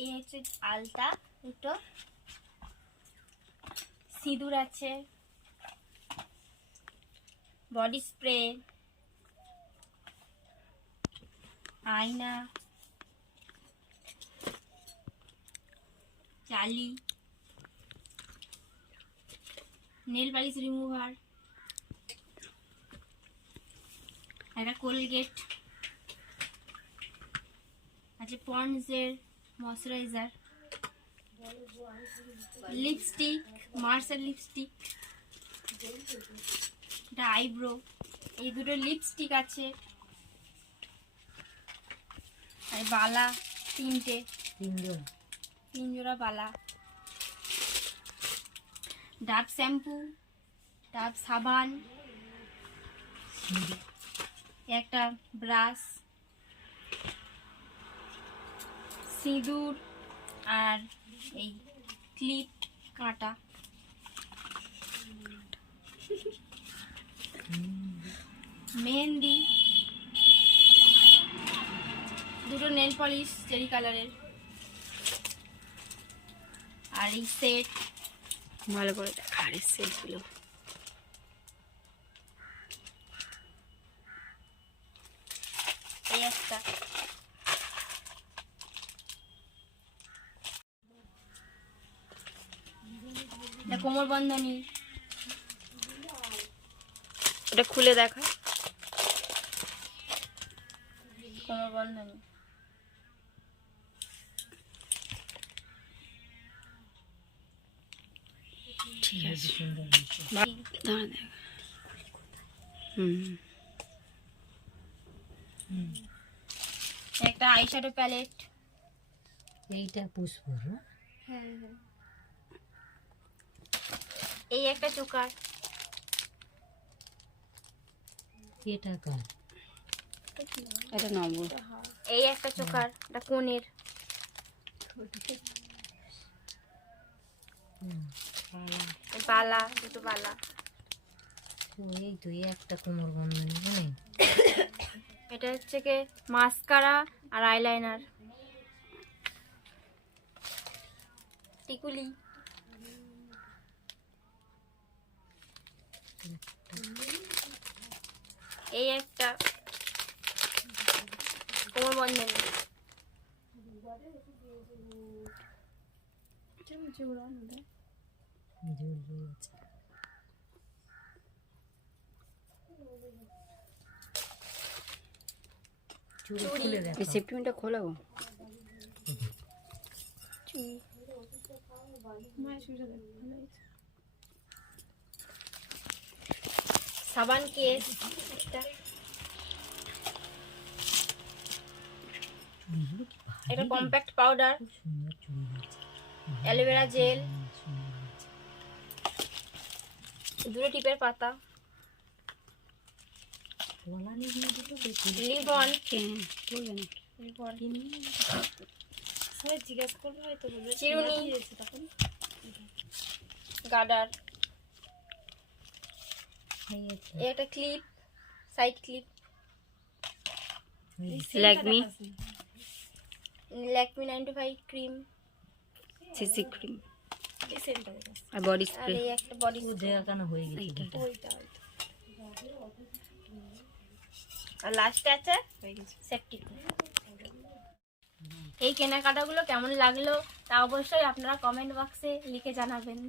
এই হচ্ছে আলতা দুটো, সিঁদুর আছে, বডি স্প্রে, আয়না, চালি, নেল পালিশ রিমুভার, একটা কোলগেট আছে, পন্ডসের ময়শ্চারাইজার, লিপস্টিক, মার্সেল লিপস্টিক, এটা আইব্রো, এই দুটো লিপস্টিক আছে, আর বালা তিনটে, তিন জোড়া বালা, ডাব শ্যাম্পু, ডাব সাবান, একটা ব্রাশ, সিঁদুর, আর এই ক্লিপ, কাঁটা, মেহেন্দি, দুটো নেল পলিশ চেরি কালারের, আর এই সেট, ভালো করে দেখা আর সেটগুলো। এই একটা, এটা কোমর বন্ধনী, এটা খুলে দেখা, কোমর বন্ধনী, ঠিক আছে দাঁড়া দেখ। একটা আইশ্যাডো প্যালেট, এইটা পুষ্প, হ্যাঁ, এই একটা চোকার, এটা কার? এটা নম্বর, এই একটা চোকার, এটা কোণের, বালা, দুটো বালা, এই তো একটা কোমর বন্ধনী, মানে এটা হচ্ছে কি মাস্কারা আর আইলাইনার, টিকুলি, এই একটা কোমর বন্ধনী, চুড়ি খুলে এই দেখো। সেফটিটা খোলা গো। সাবান কেস একটা, চুড়িগুলো কি ভারী, এটা কম্প্যাক্ট পাউডার, খুব সুন্দর চুড়ি আছে, অ্যালোভেরা জেল, সুন্দর আছে। দুটো টিপের পাতা, গলা নিয়ে দুটো দেখি, লিভন, বলবে না। জিজ্ঞাসা করবে হয়তো, চিরুনি, গার্ডার, এই একটা clip, side clip, Lakme Lakme 95 cream, CC cream আর বডি আর স্প্রে। এই একটা বডি দেখানো হয়ে গেছে। আর লাস্টে আছে সেফটি। এই কেনাকাটাগুলো কেমন লাগলো তা অবশ্যই আপনারা কমেন্ট বক্সে লিখে জানাবেন।